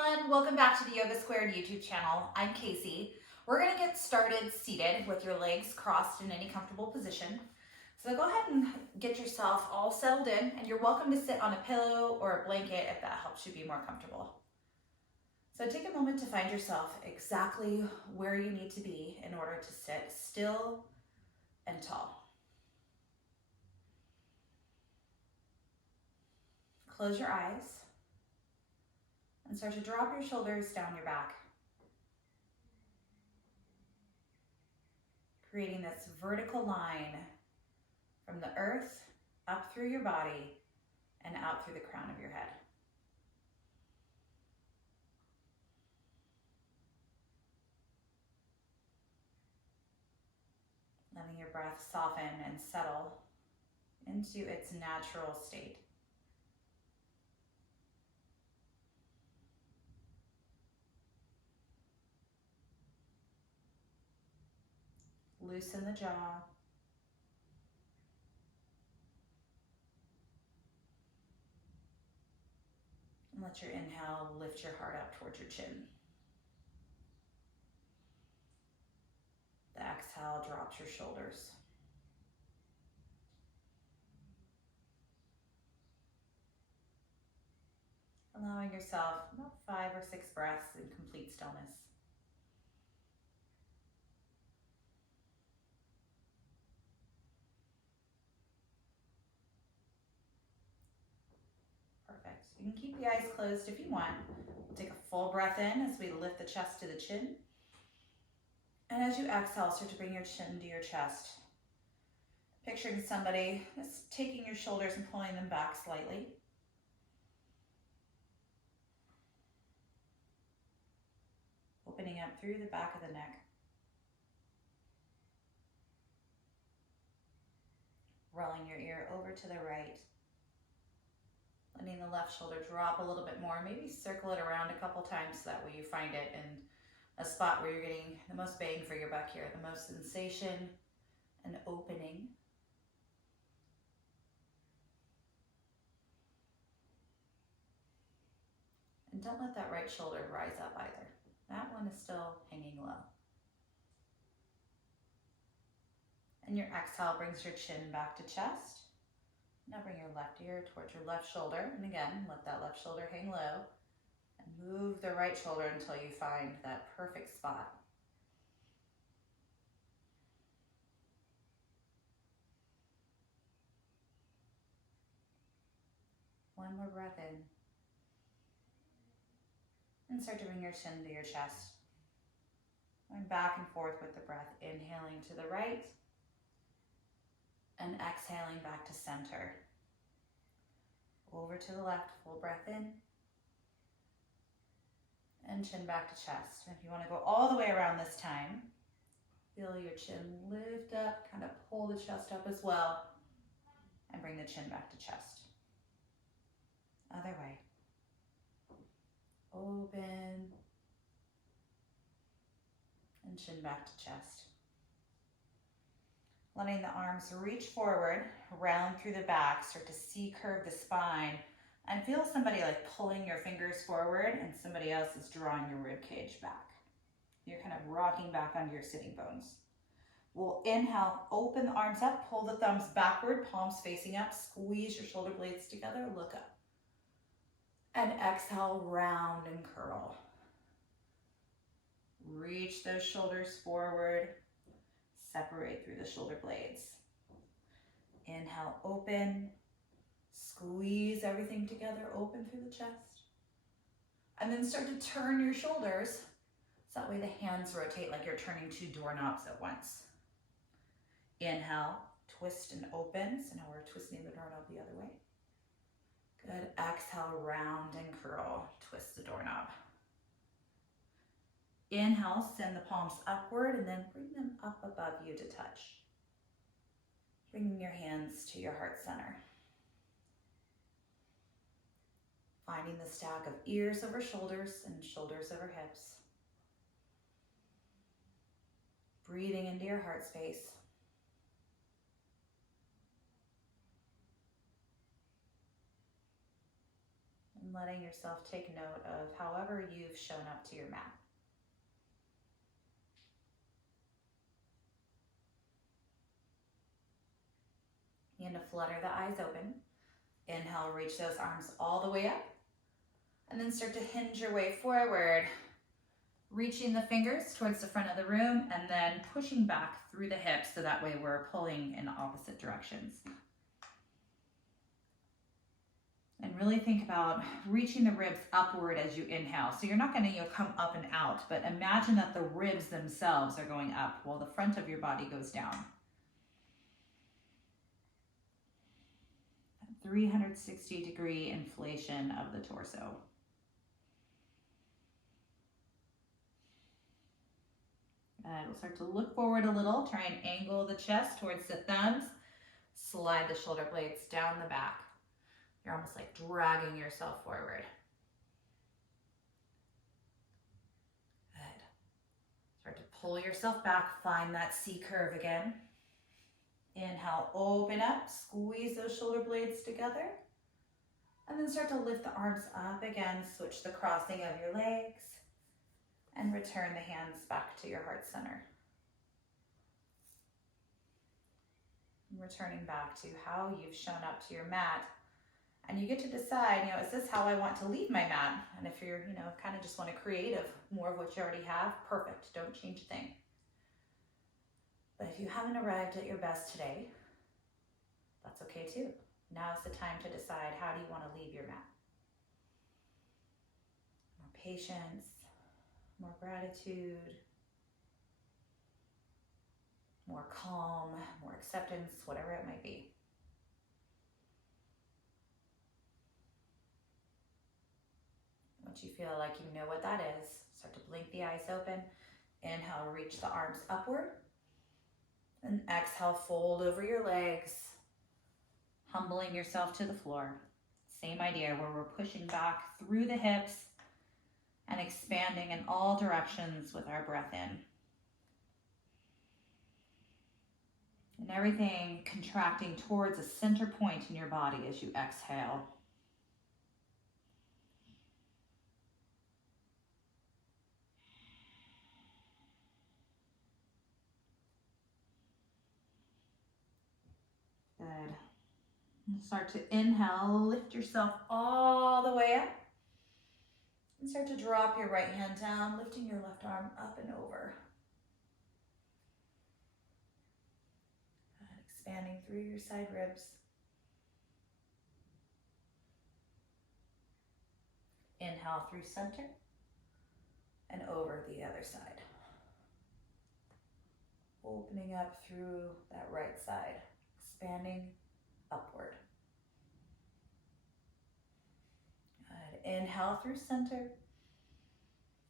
everyone, welcome back to the Yoga Squared YouTube channel. I'm Casey. We're going to get started seated with your legs crossed in any comfortable position. So go ahead and get yourself all settled in, and you're welcome to sit on a pillow or a blanket if that helps you be more comfortable. So take a moment to find yourself exactly where you need to be in order to sit still and tall. Close your eyes and start to drop your shoulders down your back, creating this vertical line from the earth up through your body and out through the crown of your head. Letting your breath soften and settle into its natural state. Loosen the jaw. And let your inhale lift your heart up towards your chin. The exhale drops your shoulders. Allowing yourself about 5 or 6 breaths in complete stillness. Perfect. You can keep the eyes closed if you want. We'll take a full breath in as we lift the chest to the chin. And as you exhale, start to bring your chin to your chest. Picturing somebody just taking your shoulders and pulling them back slightly. Opening up through the back of the neck. Rolling your ear over to the right. Letting the left shoulder drop a little bit more. Maybe circle it around a couple times so that way you find it in a spot where you're getting the most bang for your buck here, the most sensation and opening. And don't let that right shoulder rise up either. That one is still hanging low. And your exhale brings your chin back to chest. Now bring your left ear towards your left shoulder. And again, let that left shoulder hang low. And move the right shoulder until you find that perfect spot. One more breath in. And start to bring your chin to your chest. Going back and forth with the breath, inhaling to the right and exhaling back to center. Over to the left, full breath in and chin back to chest. And if you want to go all the way around this time, feel your chin lift up, kind of pull the chest up as well, and bring the chin back to chest. Other way. Open and chin back to chest. Letting the arms reach forward, round through the back, start to C-curve the spine, and feel somebody like pulling your fingers forward and somebody else is drawing your rib cage back. You're kind of rocking back onto your sitting bones. We'll inhale, open the arms up, pull the thumbs backward, palms facing up, squeeze your shoulder blades together, look up. And exhale, round and curl. Reach those shoulders forward. Separate through the shoulder blades. Inhale, open. Squeeze everything together, open through the chest. And then start to turn your shoulders. So that way the hands rotate like you're turning 2 doorknobs at once. Inhale, twist and open. So now we're twisting the doorknob the other way. Good. Exhale, round and curl. Twist the doorknob. Inhale, send the palms upward and then bring them up above you to touch. Bringing your hands to your heart center. Finding the stack of ears over shoulders and shoulders over hips. Breathing into your heart space. And letting yourself take note of however you've shown up to your mat. Begin to flutter the eyes open. Inhale, reach those arms all the way up. And then start to hinge your way forward, reaching the fingers towards the front of the room and then pushing back through the hips so that way we're pulling in opposite directions. And really think about reaching the ribs upward as you inhale. So you're not going to come up and out, but imagine that the ribs themselves are going up while the front of your body goes down. 360-degree inflation of the torso. Good. We'll start to look forward a little. Try and angle the chest towards the thumbs. Slide the shoulder blades down the back. You're almost like dragging yourself forward. Good. Start to pull yourself back. Find that C curve again. Inhale, open up. Squeeze those shoulder blades together. And then start to lift the arms up again. Switch the crossing of your legs. And return the hands back to your heart center. And returning back to how you've shown up to your mat. And you get to decide, is this how I want to leave my mat? And if you're, kind of just want to create more of what you already have, perfect. Don't change a thing. But if you haven't arrived at your best today, that's okay too. Now's the time to decide, how do you want to leave your mat? More patience. More gratitude, more calm, more acceptance, whatever it might be. Once you feel like you know what that is, start to blink the eyes open. Inhale, reach the arms upward. And exhale, fold over your legs, humbling yourself to the floor. Same idea where we're pushing back through the hips and expanding in all directions with our breath in. And everything contracting towards a center point in your body as you exhale. Good. And start to inhale, lift yourself all the way up. And start to drop your right hand down, lifting your left arm up and over. Good. Expanding through your side ribs. Inhale through center and over the other side. Opening up through that right side, expanding upward. Good. Inhale through center.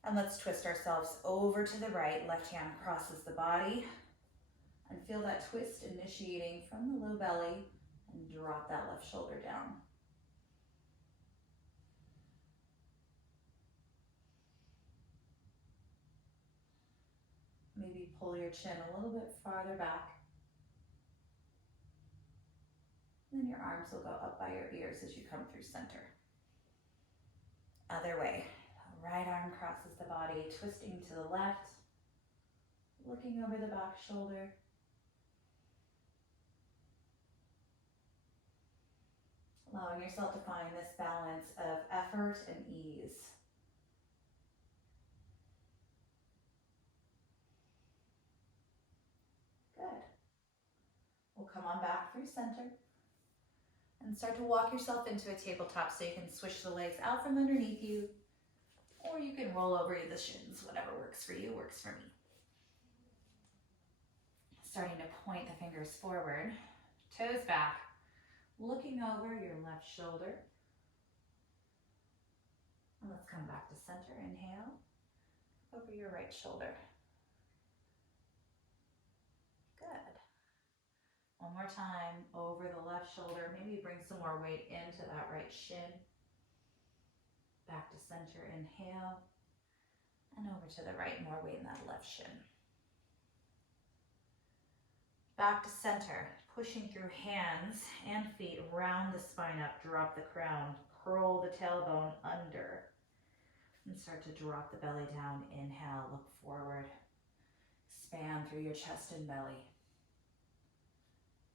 And let's twist ourselves over to the right. Left hand crosses the body. And feel that twist initiating from the low belly. And drop that left shoulder down. Maybe pull your chin a little bit farther back. And then your arms will go up by your ears as you come through center. Other way. Right arm crosses the body, twisting to the left, looking over the back shoulder. Allowing yourself to find this balance of effort and ease. Good. We'll come on back through center and start to walk yourself into a tabletop so you can swish the legs out from underneath you. Or you can roll over the shins, whatever works for you, works for me. Starting to point the fingers forward, toes back, looking over your left shoulder. And let's come back to center, inhale, over your right shoulder. Good. One more time, over the left shoulder, maybe bring some more weight into that right shin. Back to center, inhale, and over to the right, more weight in that left shin. Back to center, pushing through hands and feet, round the spine up, drop the crown, curl the tailbone under and start to drop the belly down. Inhale, look forward. Expand through your chest and belly.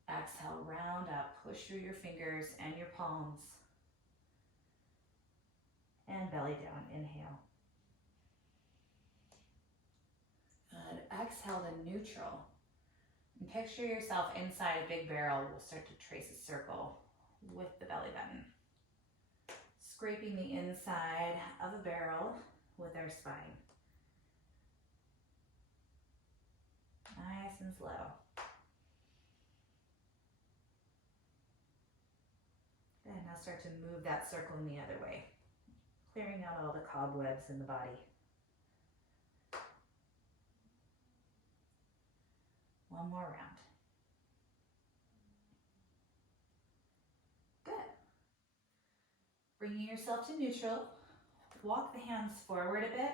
Exhale, round up, push through your fingers and your palms. And belly down, inhale. Good, exhale to neutral. And picture yourself inside a big barrel. We'll start to trace a circle with the belly button. Scraping the inside of a barrel with our spine. Nice and slow. Good, now start to move that circle in the other way. Clearing out all the cobwebs in the body. One more round. Good. Bringing yourself to neutral. Walk the hands forward a bit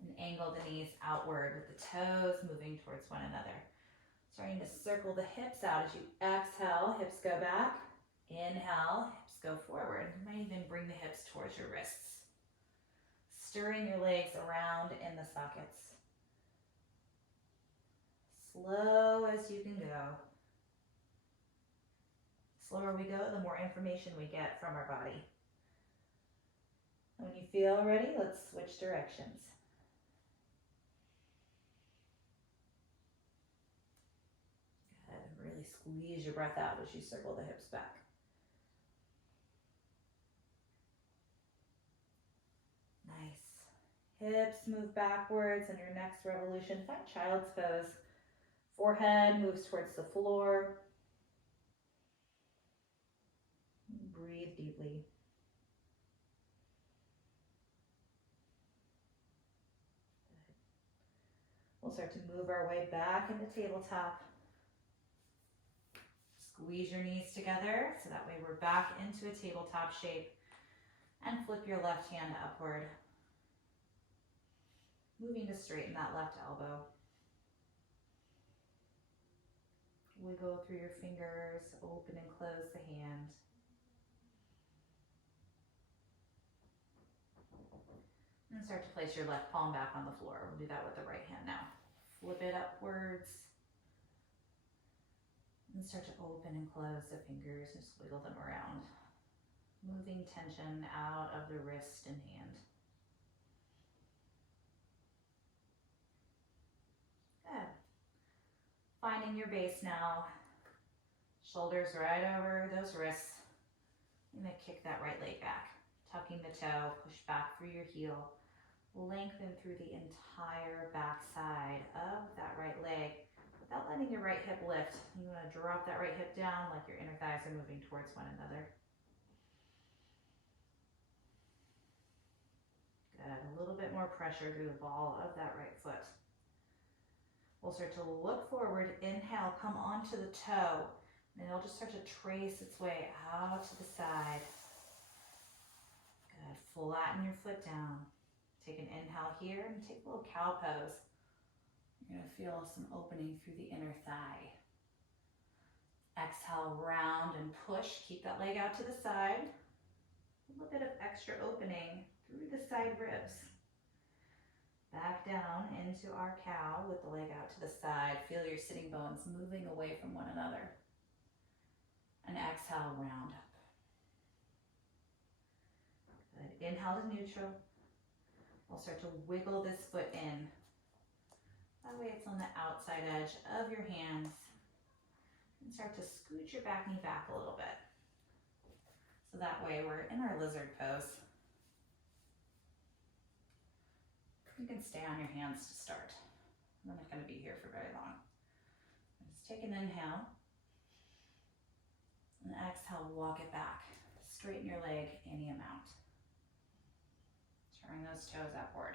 and angle the knees outward with the toes moving towards one another. Starting to circle the hips out as you exhale, hips go back. Inhale, hips go forward. You might even bring the hips towards your wrists. Stirring your legs around in the sockets. Slow as you can go. The slower we go, the more information we get from our body. When you feel ready, let's switch directions. Good. Really squeeze your breath out as you circle the hips back. Nice. Hips move backwards in your next revolution. Find child's pose. Forehead moves towards the floor. Breathe deeply. We'll start to move our way back into tabletop. Squeeze your knees together so that way we're back into a tabletop shape. And flip your left hand upward. Moving to straighten that left elbow. Wiggle through your fingers, open and close the hand. And start to place your left palm back on the floor. We'll do that with the right hand now. Flip it upwards. And start to open and close the fingers, just wiggle them around. Moving tension out of the wrist and hand. Good. Finding your base now. Shoulders right over those wrists. And then kick that right leg back. Tucking the toe, push back through your heel. Lengthen through the entire back side of that right leg without letting your right hip lift. You want to drop that right hip down like your inner thighs are moving towards one another. Good. A little bit more pressure through the ball of that right foot. We'll start to look forward. Inhale, come onto the toe. And it'll just start to trace its way out to the side. Good. Flatten your foot down. Take an inhale here and take a little cow pose. You're going to feel some opening through the inner thigh. Exhale, round and push. Keep that leg out to the side. A little bit of extra opening through the side ribs. Back down into our cow with the leg out to the side. Feel your sitting bones moving away from one another. And exhale, round up. Good. Inhale to neutral. We'll start to wiggle this foot in. That way it's on the outside edge of your hands. And start to scoot your back knee back a little bit. So that way we're in our lizard pose. You can stay on your hands to start. I'm not going to be here for very long. Just take an inhale. And exhale, walk it back. Straighten your leg any amount. Turn those toes upward.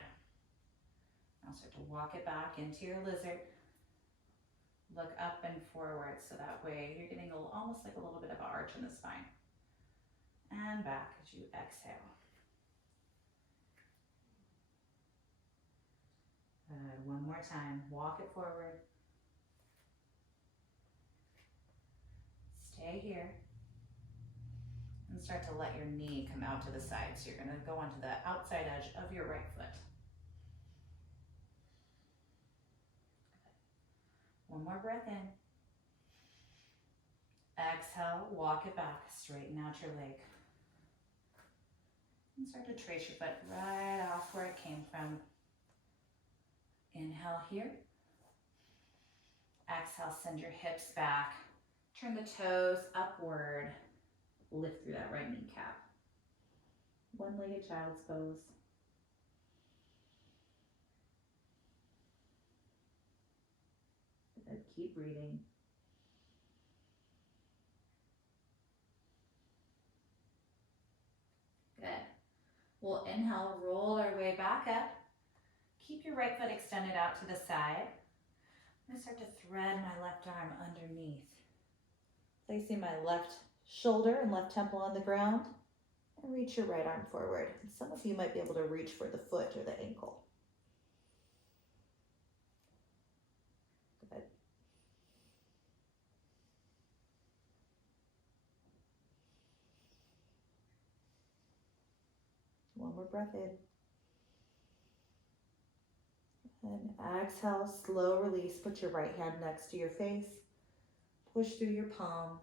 Now start to walk it back into your lizard. Look up and forward so that way you're getting almost like a little bit of an arch in the spine. And back as you exhale. Good. One more time. Walk it forward. Stay here. And start to let your knee come out to the side. So you're gonna go onto the outside edge of your right foot. One more breath in. Exhale, walk it back, straighten out your leg. And start to trace your foot right off where it came from. Inhale here. Exhale, send your hips back. Turn the toes upward. Lift through that right kneecap. One-legged child's pose. Good. Keep breathing. Good. We'll inhale, roll our way back up. Keep your right foot extended out to the side. I'm going to start to thread my left arm underneath. Placing my left shoulder and left temple on the ground. And reach your right arm forward. And some of you might be able to reach for the foot or the ankle. Good. One more breath in. And exhale, slow release. Put your right hand next to your face. Push through your palm.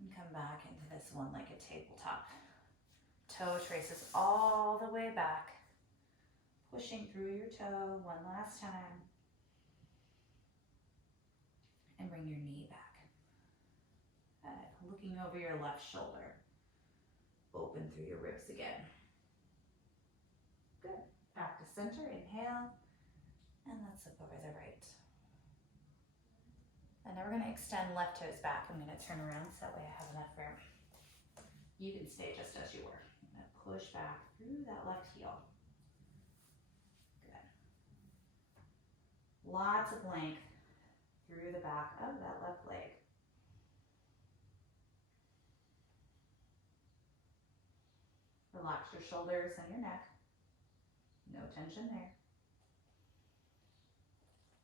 And come back into this one-legged tabletop. Toe traces all the way back. Pushing through your toe one last time. And bring your knee back. Good. Looking over your left shoulder. Open through your ribs again. Good. Back to center, inhale. And let's look over the right. And now we're going to extend left toes back. I'm going to turn around so that way I have enough room. You can stay just as you were. I'm going to push back through that left heel. Good. Lots of length through the back of that left leg. Relax your shoulders and your neck. No tension there.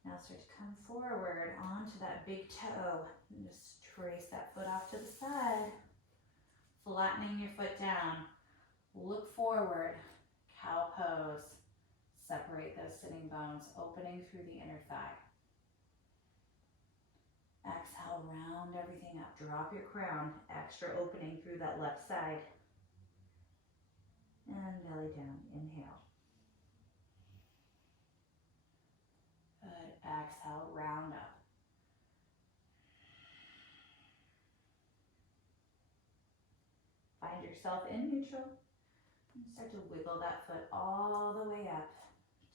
Now start to come forward onto that big toe and just trace that foot off to the side. Flattening your foot down. Look forward, cow pose. Separate those sitting bones, opening through the inner thigh. Exhale, round everything up. Drop your crown, extra opening through that left side. And belly down, inhale. Good, exhale, round up. Find yourself in neutral. And start to wiggle that foot all the way up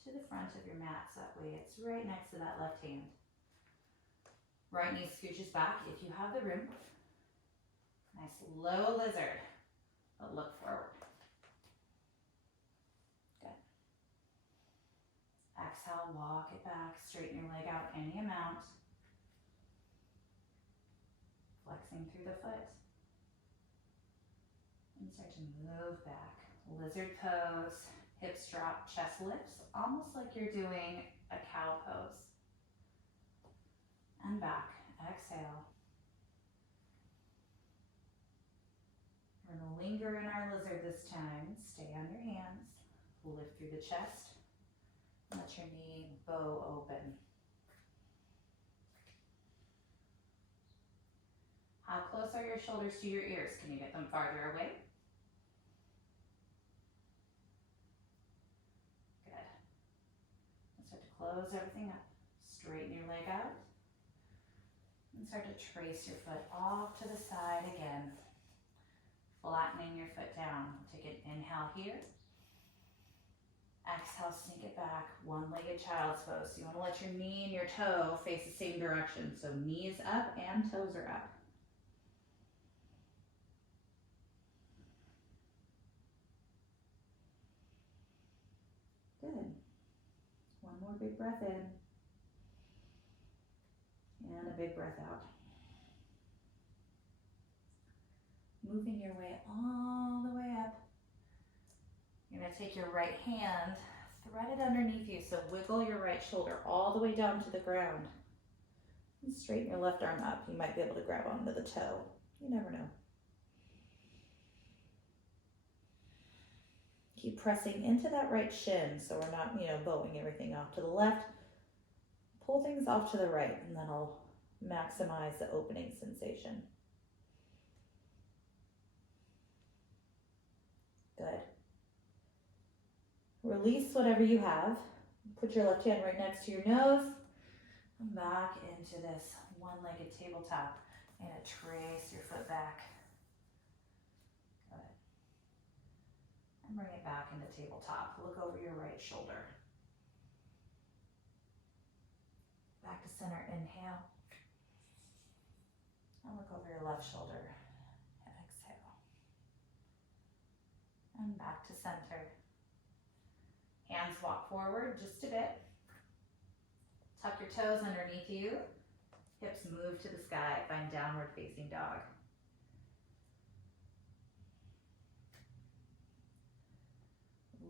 to the front of your mat, so that way it's right next to that left hand. Right knee scooches back if you have the room. Nice low lizard, but look forward. Good. Exhale, walk it back, straighten your leg out any amount. Flexing through the foot. And start to move back. Lizard pose, hips drop, chest lifts, almost like you're doing a cow pose. And back, exhale. We're going to linger in our lizard this time. Stay on your hands, lift through the chest, let your knee bow open. How close are your shoulders to your ears? Can you get them farther away? Good. Let's start to close everything up. Straighten your leg out. And start to trace your foot off to the side again. Flattening your foot down. Take an inhale here. Exhale, sneak it back. One-legged child's pose. So you want to let your knee and your toe face the same direction. So knees up and toes are up. Good. One more big breath in. And a big breath out. Moving your way all the way up. You're going to take your right hand, thread it underneath you, so wiggle your right shoulder all the way down to the ground. And straighten your left arm up. You might be able to grab onto the toe. You never know. Keep pressing into that right shin so we're not, bowing everything off to the left. Pull things off to the right, and then I'll maximize the opening sensation. Good. Release whatever you have. Put your left hand right next to your nose. Come back into this one-legged tabletop. And trace your foot back. Good. And bring it back into tabletop. Look over your right shoulder. Back to center, inhale. And look over your left shoulder. Exhale. And back to center. Hands walk forward just a bit. Tuck your toes underneath you. Hips move to the sky. Find downward facing dog.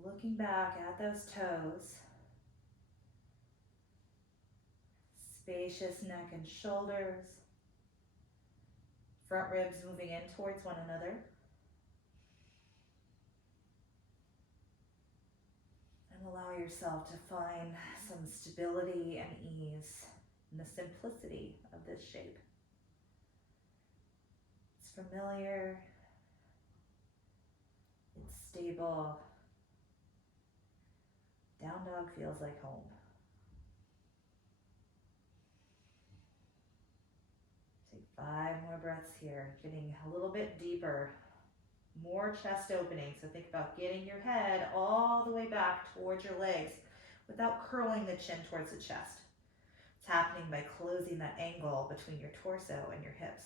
Looking back at those toes. Spacious neck and shoulders. Front ribs moving in towards one another. And allow yourself to find some stability and ease in the simplicity of this shape. It's familiar. It's stable. Down dog feels like home. Take 5 more breaths here, getting a little bit deeper. More chest opening, so think about getting your head all the way back towards your legs without curling the chin towards the chest. It's happening by closing that angle between your torso and your hips.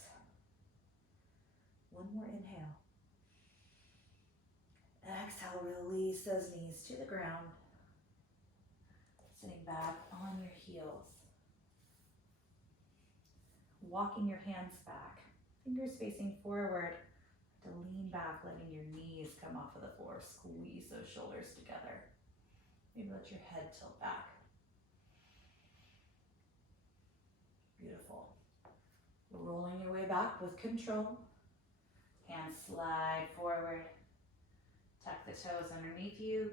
One more inhale. Exhale, release those knees to the ground. Sitting back on your heels. Walking your hands back. Fingers facing forward. To lean back, letting your knees come off of the floor. Squeeze those shoulders together. Maybe let your head tilt back. Beautiful. Rolling your way back with control. Hands slide forward. Tuck the toes underneath you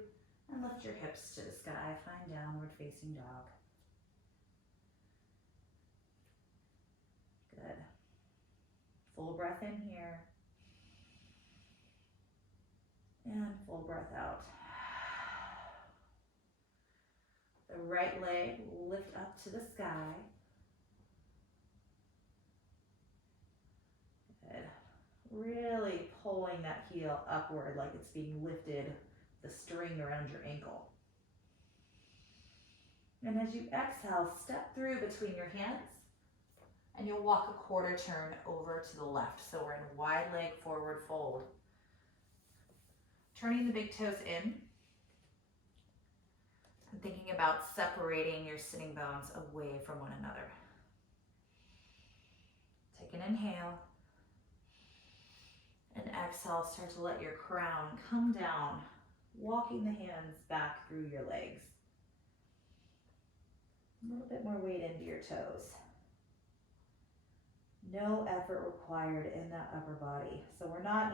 and lift your hips to the sky. Find downward facing dog. Good. Full breath in here. And full breath out. The right leg lift up to the sky. Good. Really pulling that heel upward like it's being lifted, the string around your ankle. And as you exhale, step through between your hands and you'll walk a quarter turn over to the left. So we're in wide leg forward fold. Turning the big toes in and thinking about separating your sitting bones away from one another. Take an inhale and exhale, start to let your crown come down, walking the hands back through your legs. A little bit more weight into your toes. No effort required in that upper body. So we're not,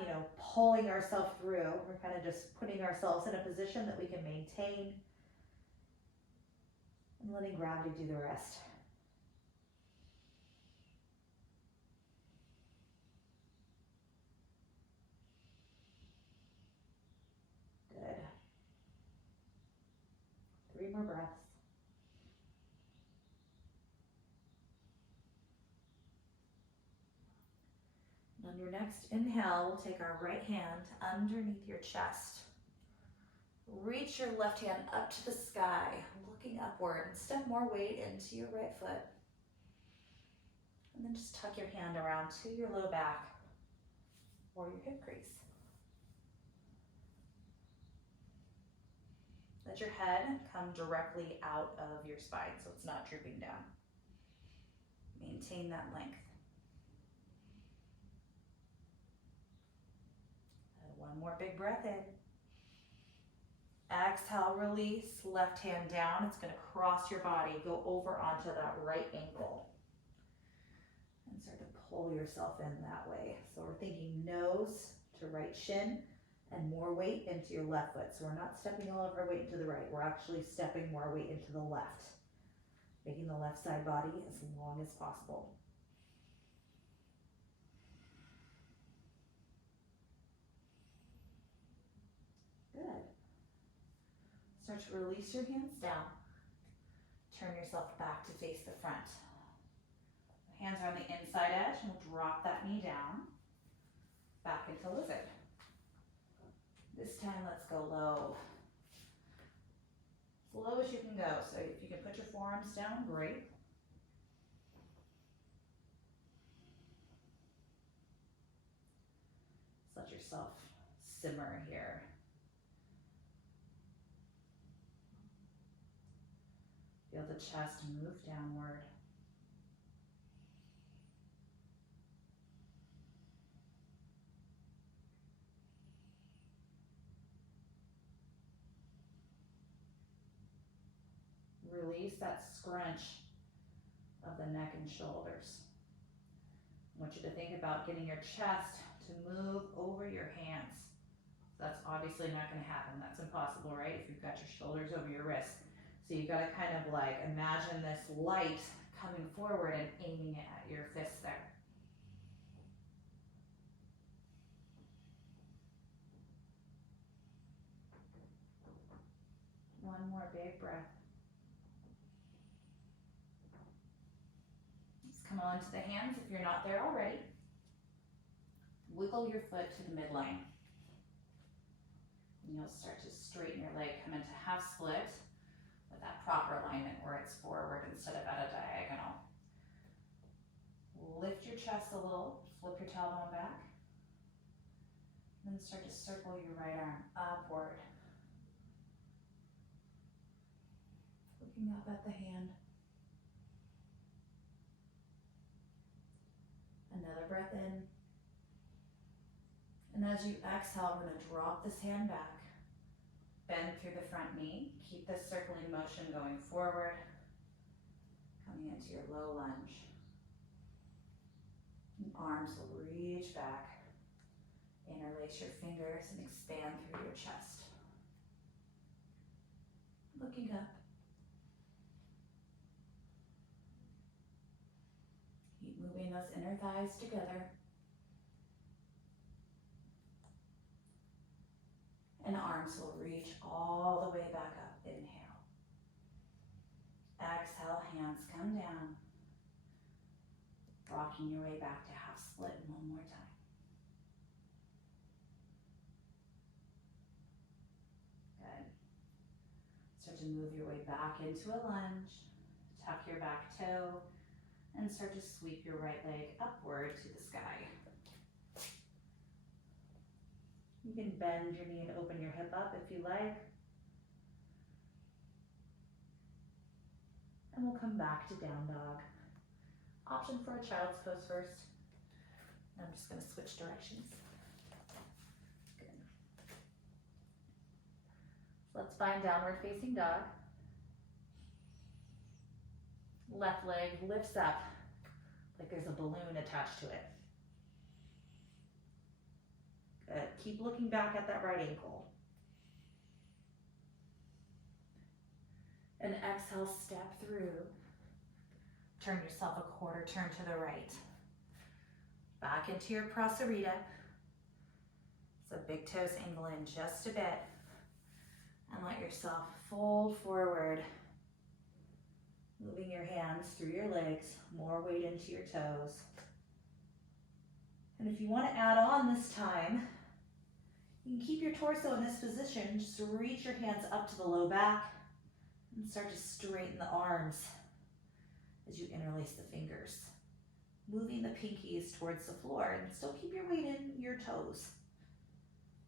pulling ourselves through. We're kind of just putting ourselves in a position that we can maintain and letting gravity do the rest. Good. 3 more breaths. On your next inhale, we'll take our right hand underneath your chest. Reach your left hand up to the sky, looking upward, and step more weight into your right foot. And then just tuck your hand around to your low back or your hip crease. Let your head come directly out of your spine so it's not drooping down. Maintain that length. One more big breath in. Exhale, release, left hand down. It's going to cross your body, go over onto that right ankle. And start to pull yourself in that way. So we're thinking nose to right shin and more weight into your left foot. So we're not stepping all of our weight into the right. We're actually stepping more weight into the left, making the left side body as long as possible. Good. Start to release your hands down. Turn yourself back to face the front. Hands are on the inside edge, and we'll drop that knee down, back into lizard. This time, let's go low. As low as you can go. So if you can put your forearms down, great. Just let yourself simmer here. Feel the chest move downward. Release that scrunch of the neck and shoulders. I want you to think about getting your chest to move over your hands. That's obviously not going to happen. That's impossible, right? If you've got your shoulders over your wrists. So you've got to kind of like imagine this light coming forward and aiming it at your fist there. One more big breath. Just come on to the hands if you're not there already. Wiggle your foot to the midline. And you'll start to straighten your leg, come into half split with that proper alignment where it's forward instead of at a diagonal. Lift your chest a little, flip your tailbone back. And then start to circle your right arm upward. Looking up at the hand. Another breath in. And as you exhale, we're going to drop this hand back. Bend through the front knee. Keep this circling motion going forward. Coming into your low lunge. And arms will reach back. Interlace your fingers and expand through your chest. Looking up. Keep moving those inner thighs together. And arms will reach all the way back up. Inhale. Exhale, hands come down. Rocking your way back to half split one more time. Good. Start to move your way back into a lunge. Tuck your back toe and start to sweep your right leg upward to the sky. You can bend your knee and open your hip up if you like. And we'll come back to down dog. Option for a child's pose first. I'm just going to switch directions. Good. Let's find downward facing dog. Left leg lifts up like there's a balloon attached to it. Good. Keep looking back at that right ankle. And exhale, step through. Turn yourself a quarter turn to the right. Back into your prasarita. So big toes angle in just a bit. And let yourself fold forward. Moving your hands through your legs, more weight into your toes. And if you want to add on this time, you can keep your torso in this position. Just reach your hands up to the low back and start to straighten the arms as you interlace the fingers. Moving the pinkies towards the floor and still keep your weight in your toes.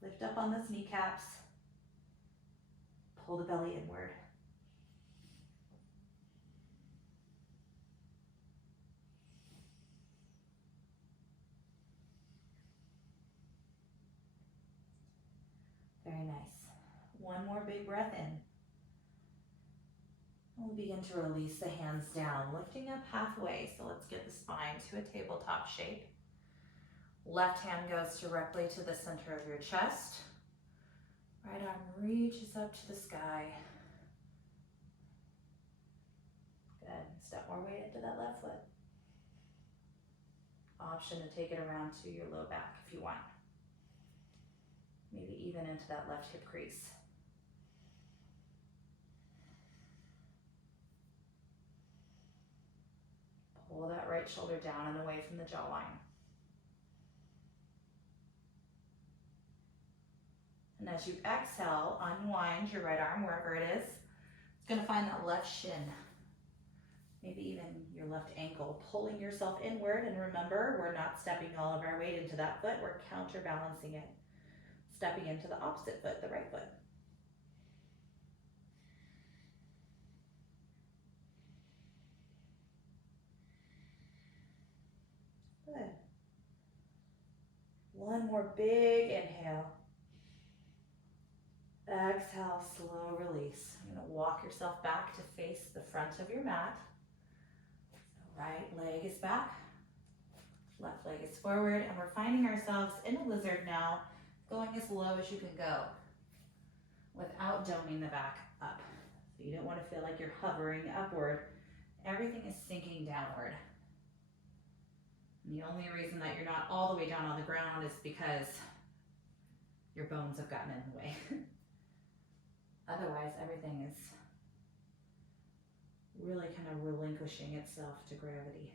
Lift up on those kneecaps. Pull the belly inward. Very nice. One more big breath in. We'll begin to release the hands down, lifting up halfway. So let's get the spine to a tabletop shape. Left hand goes directly to the center of your chest. Right arm reaches up to the sky. Good. Step more weight into that left foot. Option to take it around to your low back if you want. Maybe even into that left hip crease. Pull that right shoulder down and away from the jawline. And as you exhale, unwind your right arm wherever it is. It's going to find that left shin. Maybe even your left ankle, pulling yourself inward. And remember, we're not stepping all of our weight into that foot. We're counterbalancing it. Stepping into the opposite foot, the right foot. Good. One more big inhale. Exhale, slow release. You're going to walk yourself back to face the front of your mat. Right leg is back. Left leg is forward. And we're finding ourselves in a lizard now, going as low as you can go without doming the back up. So you don't want to feel like you're hovering upward. Everything is sinking downward. And the only reason that you're not all the way down on the ground is because your bones have gotten in the way. Otherwise, everything is really kind of relinquishing itself to gravity.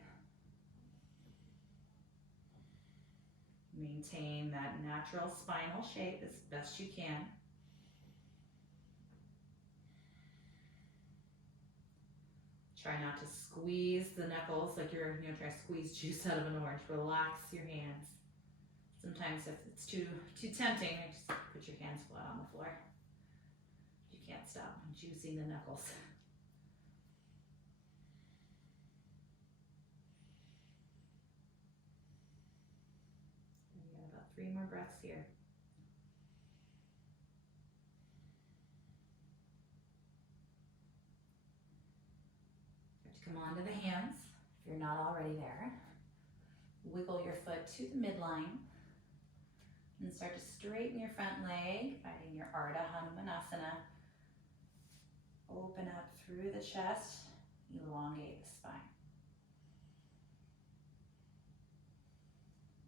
Maintain that natural spinal shape as best you can. Try not to squeeze the knuckles like you're trying to squeeze juice out of an orange. Relax your hands. Sometimes if it's too tempting, just put your hands flat on the floor. You can't stop juicing the knuckles. We got about 3 more breaths here. Come onto the hands, if you're not already there. Wiggle your foot to the midline. And start to straighten your front leg, finding your Ardha Hanumanasana. Open up through the chest, elongate the spine.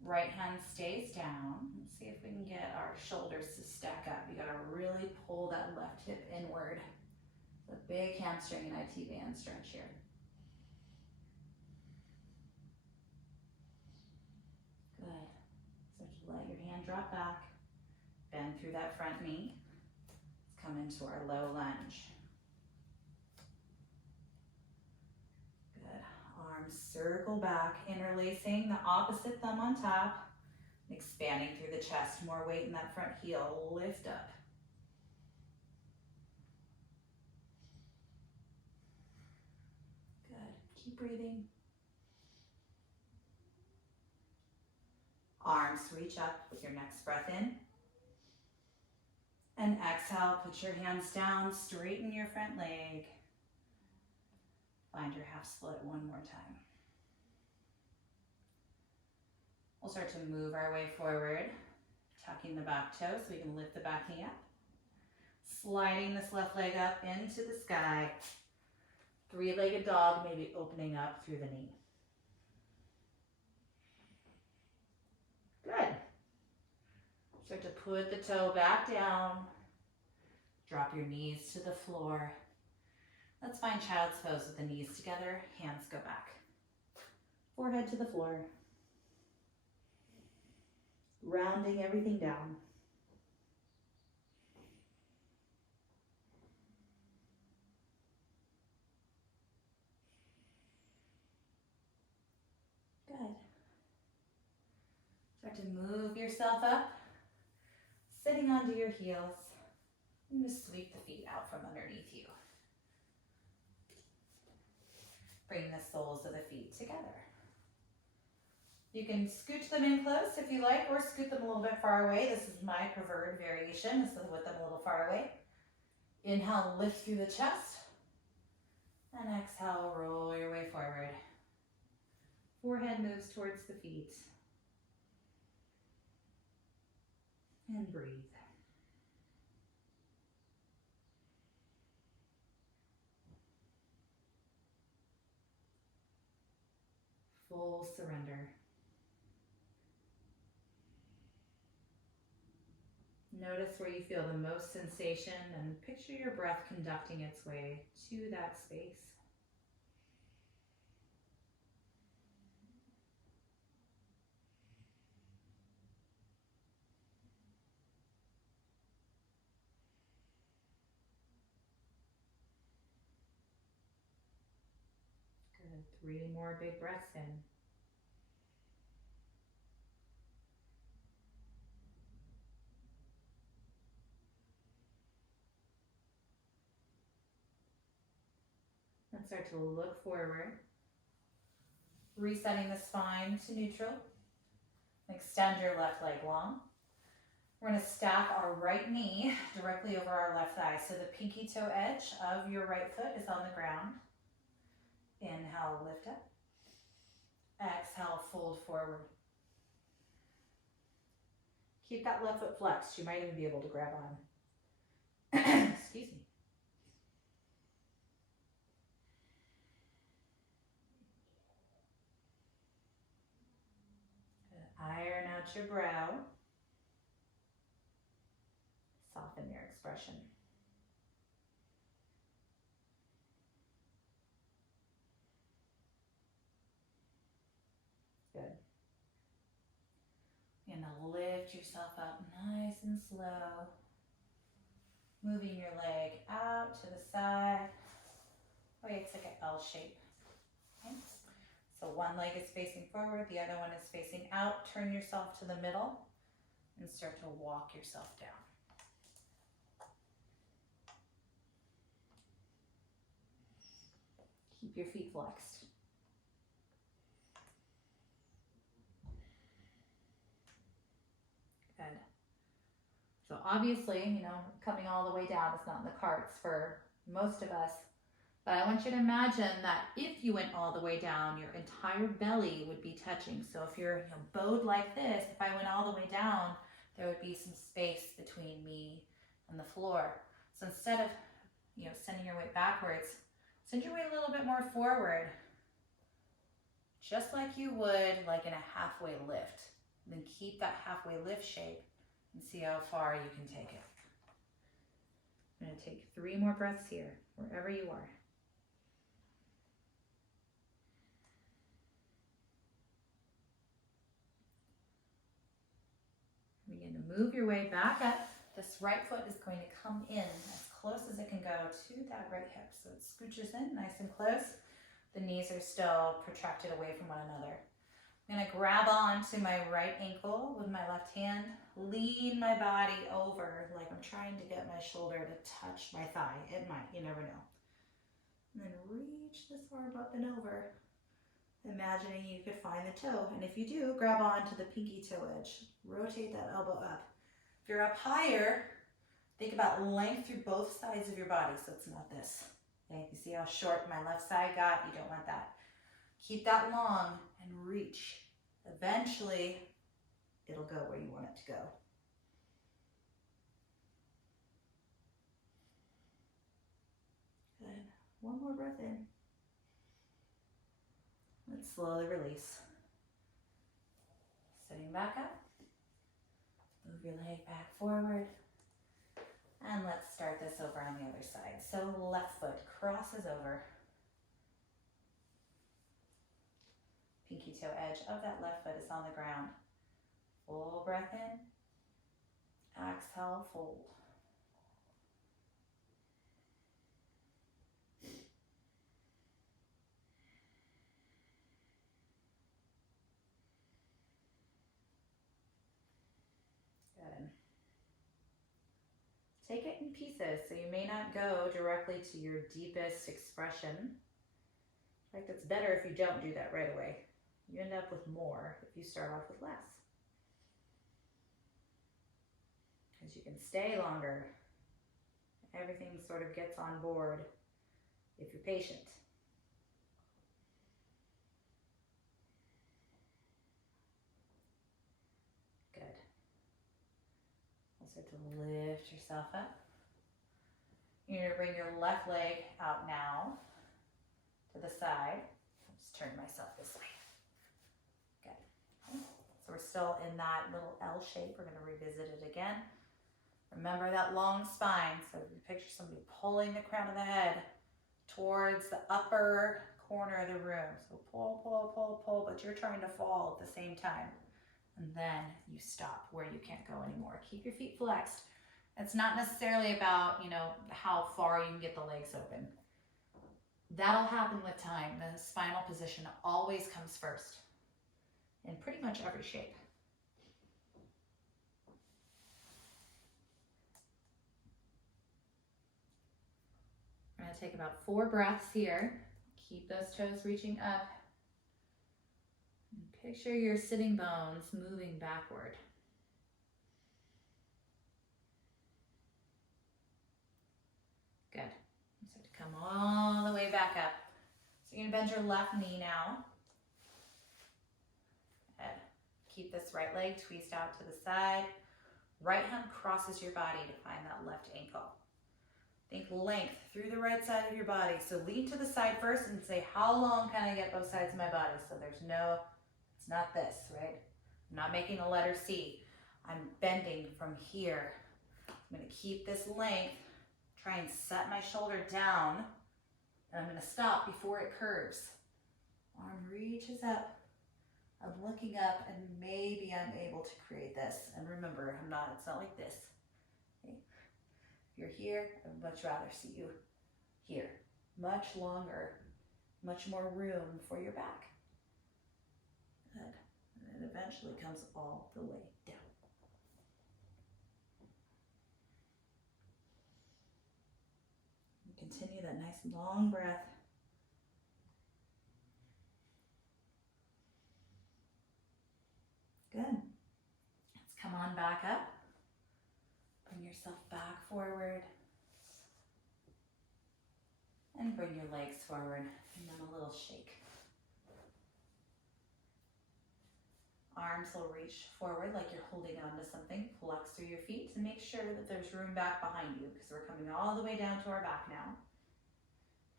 Right hand stays down. Let's see if we can get our shoulders to stack up. You gotta really pull that left hip inward. The big hamstring and IT band stretch here. Good. So just let your hand drop back. Bend through that front knee. Let's come into our low lunge. Good. Arms circle back, interlacing the opposite thumb on top. Expanding through the chest. More weight in that front heel. Lift up. Good. Keep breathing. Arms reach up with your next breath in. And exhale, put your hands down, straighten your front leg. Find your half split one more time. We'll start to move our way forward, tucking the back toe so we can lift the back knee up. Sliding this left leg up into the sky. 3-legged dog, maybe opening up through the knee. Good. Start to put the toe back down. Drop your knees to the floor. Let's find child's pose with the knees together, hands go back. Forehead to the floor. Rounding everything down. Good. Start to move yourself up, sitting onto your heels, and just sweep the feet out from underneath you. Bring the soles of the feet together. You can scooch them in close if you like, or scoot them a little bit far away. This is my preferred variation, is with them a little far away. Inhale, lift through the chest. And exhale, roll your way forward. Forehead moves towards the feet. And breathe. full surrender. Notice where you feel the most sensation and picture your breath conducting its way to that space. Good. 3 more big breaths in. And start to look forward, resetting the spine to neutral. Extend your left leg long. We're going to stack our right knee directly over our left thigh. So the pinky toe edge of your right foot is on the ground. Inhale, lift up. Exhale, fold forward. Keep that left foot flexed. You might even be able to grab on. Excuse me. Iron out your brow. Soften your expression. Good. And lift yourself up nice and slow. Moving your leg out to the side. Oh yeah, it's like an L shape. Okay. So one leg is facing forward, the other one is facing out. Turn yourself to the middle and start to walk yourself down. Keep your feet flexed. Good. So obviously, coming all the way down is not in the cards for most of us. But I want you to imagine that if you went all the way down, your entire belly would be touching. So if you're bowed like this, if I went all the way down, there would be some space between me and the floor. So instead of sending your weight backwards, send your weight a little bit more forward, just like you would like in a halfway lift. And then keep that halfway lift shape and see how far you can take it. I'm going to take 3 more breaths here, wherever you are. Begin to move your way back up. This right foot is going to come in as close as it can go to that right hip. So it scooches in nice and close. The knees are still protracted away from one another. I'm going to grab onto my right ankle with my left hand, lean my body over like I'm trying to get my shoulder to touch my thigh. It might, you never know. And then reach this arm up and over, imagining you could find the toe. And if you do, grab onto the pinky toe edge. Rotate that elbow up. If you're up higher, think about length through both sides of your body, so it's not this. Okay, you see how short my left side got? You don't want that. Keep that long and reach. Eventually, it'll go where you want it to go. Good. One more breath in. Let's slowly release. Sitting back up. Move your leg back forward. And let's start this over on the other side. So left foot crosses over. Pinky toe edge of that left foot is on the ground. Full breath in. Exhale, fold. Good. Take it in pieces, so you may not go directly to your deepest expression. In fact, it's better if you don't do that right away. You end up with more if you start off with less. Because you can stay longer. Everything sort of gets on board if you're patient. Good. Start to lift yourself up. You're going to bring your left leg out now to the side. I'll just turn myself this way. So we're still in that little L shape. We're gonna revisit it again. Remember that long spine. So if you picture somebody pulling the crown of the head towards the upper corner of the room. So pull, pull, pull, pull, but you're trying to fall at the same time. And then you stop where you can't go anymore. Keep your feet flexed. It's not necessarily about, how far you can get the legs open. That'll happen with time. The spinal position always comes first in pretty much every shape. We're going to take about 4 breaths here. Keep those toes reaching up. And picture your sitting bones moving backward. Good. Start to come all the way back up. So you're going to bend your left knee now. Good. Keep this right leg tweezed out to the side. Right hand crosses your body to find that left ankle. Think length through the right side of your body. So lean to the side first and say, how long can I get both sides of my body? So it's not this, right? I'm not making a letter C. I'm bending from here. I'm gonna keep this length, try and set my shoulder down, and I'm gonna stop before it curves. Arm reaches up. I'm looking up, and maybe I'm able to create this. And remember, it's not like this. Okay? If you're here, I'd much rather see you here. Much longer, much more room for your back. Good. And it eventually comes all the way down. And continue that nice long breath. Good. Let's come on back up. Bring yourself back forward. And bring your legs forward. And then a little shake. Arms will reach forward like you're holding on to something. Flex through your feet to make sure that there's room back behind you, because we're coming all the way down to our back now.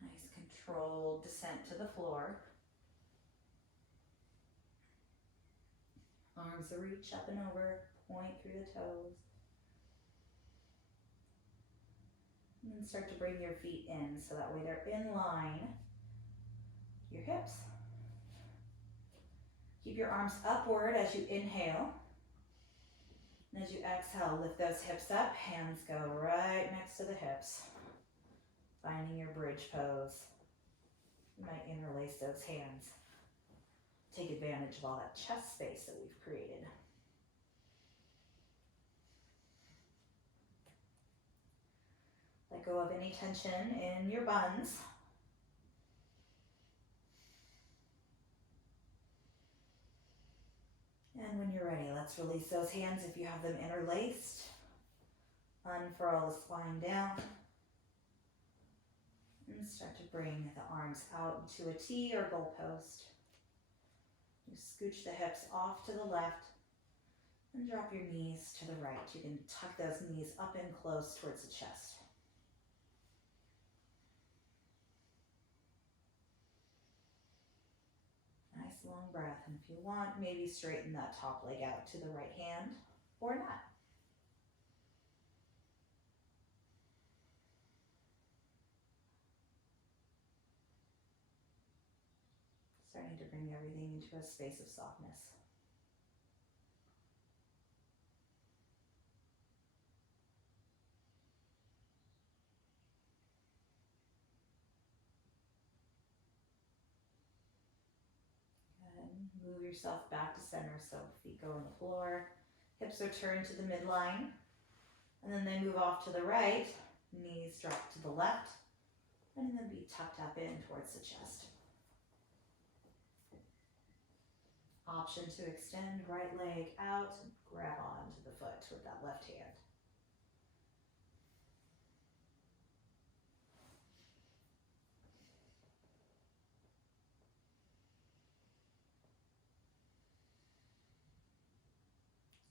Nice controlled descent to the floor. Arms will reach up and over, point through the toes. And then start to bring your feet in so that way they're in line. Your hips. Keep your arms upward as you inhale. And as you exhale, lift those hips up. Hands go right next to the hips. Finding your bridge pose. You might interlace those hands. Take advantage of all that chest space that we've created. Let go of any tension in your buns. And when you're ready, let's release those hands if you have them interlaced. Unfurl the spine down. And start to bring the arms out into a T or goalpost. You scooch the hips off to the left and drop your knees to the right. You can tuck those knees up and close towards the chest. Nice long breath. And if you want, maybe straighten that top leg out to the right hand or not. Starting to bring everything into a space of softness. Good. Move yourself back to center, so feet go on the floor. Hips are turned to the midline. And then they move off to the right. Knees drop to the left. And then be tucked up in towards the chest. Option to extend right leg out and grab onto the foot with that left hand.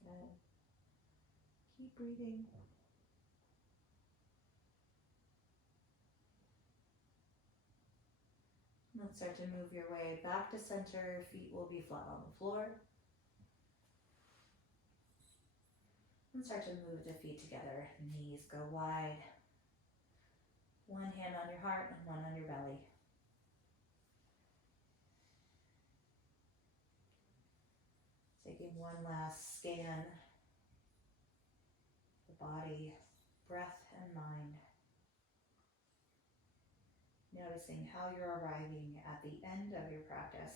Good. Keep breathing. Then start to move your way back to center. Feet will be flat on the floor. And start to move the feet together. Knees go wide. One hand on your heart and one on your belly. Taking one last scan. The body, breath, and mind. Noticing how you're arriving at the end of your practice.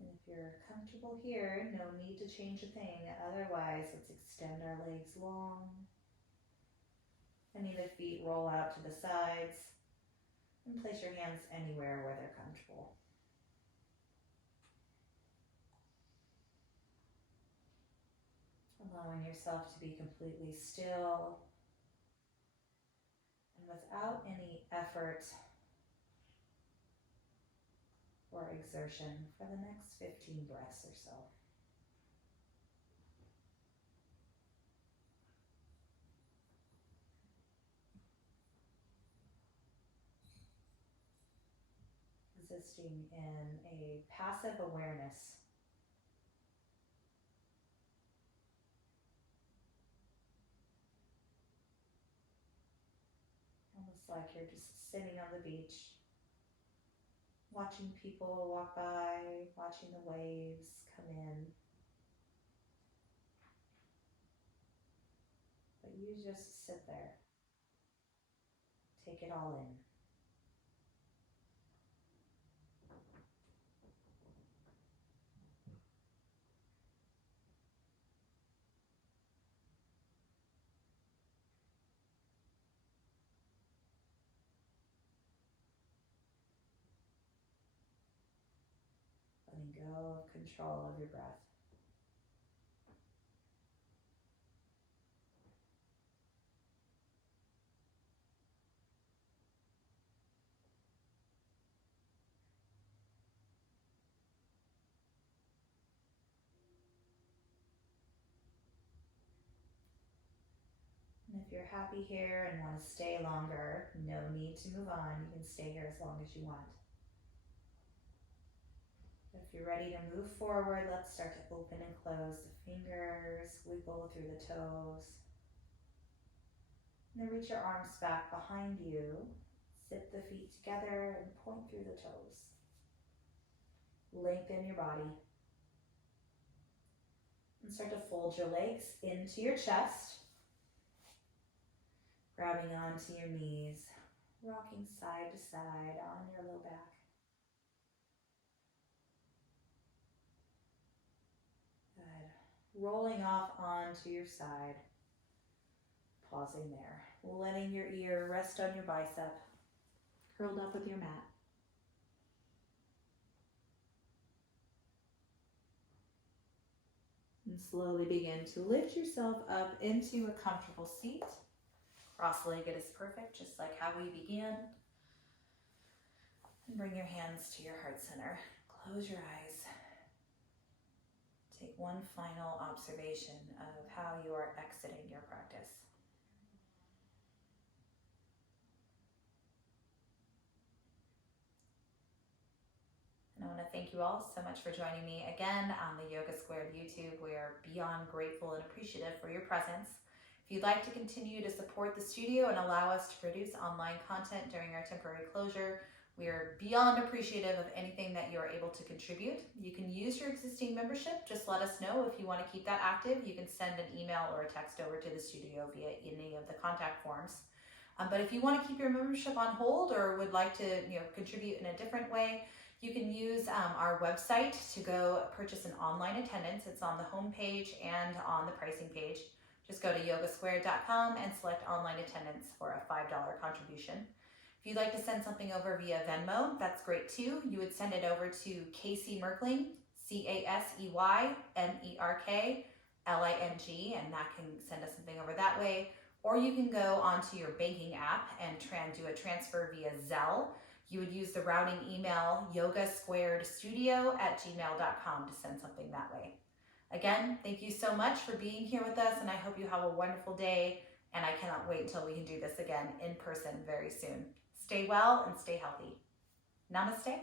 And if you're comfortable here, no need to change a thing. Otherwise, let's extend our legs long. Any of the feet roll out to the sides. And place your hands anywhere where they're comfortable. Allowing yourself to be completely still and without any effort or exertion for the next 15 breaths or so. Existing in a passive awareness. Almost like you're just sitting on the beach, watching people walk by, watching the waves come in. But you just sit there. Take it all in. Letting go of control of your breath. And if you're happy here and want to stay longer, no need to move on. You can stay here as long as you want. If you're ready to move forward, let's start to open and close the fingers, wiggle through the toes. And then reach your arms back behind you. Zip the feet together and point through the toes. Lengthen your body. And start to fold your legs into your chest. Grabbing onto your knees, rocking side to side on your low back. Good. Rolling off onto your side. Pausing there. Letting your ear rest on your bicep. Curled up with your mat. And slowly begin to lift yourself up into a comfortable seat. Cross-legged is perfect, just like how we began. And bring your hands to your heart center. Close your eyes. Take one final observation of how you are exiting your practice. And I want to thank you all so much for joining me again on the Yoga Squared YouTube. We are beyond grateful and appreciative for your presence. If you'd like to continue to support the studio and allow us to produce online content during our temporary closure, we are beyond appreciative of anything that you're able to contribute. You can use your existing membership. Just let us know if you want to keep that active. You can send an email or a text over to the studio via any of the contact forms. But if you want to keep your membership on hold or would like to contribute in a different way, you can use our website to go purchase an online attendance. It's on the home page and on the pricing page. Just go to yogasquared.com and select online attendance for a $5 contribution. If you'd like to send something over via Venmo, that's great too. You would send it over to Casey Merkling, CASEYMERKLING, and that can send us something over that way. Or you can go onto your banking app and do a transfer via Zelle. You would use the routing email yogasquaredstudio@gmail.com to send something that way. Again, thank you so much for being here with us, and I hope you have a wonderful day And I cannot wait until we can do this again in person very soon. Stay well and stay healthy. Namaste.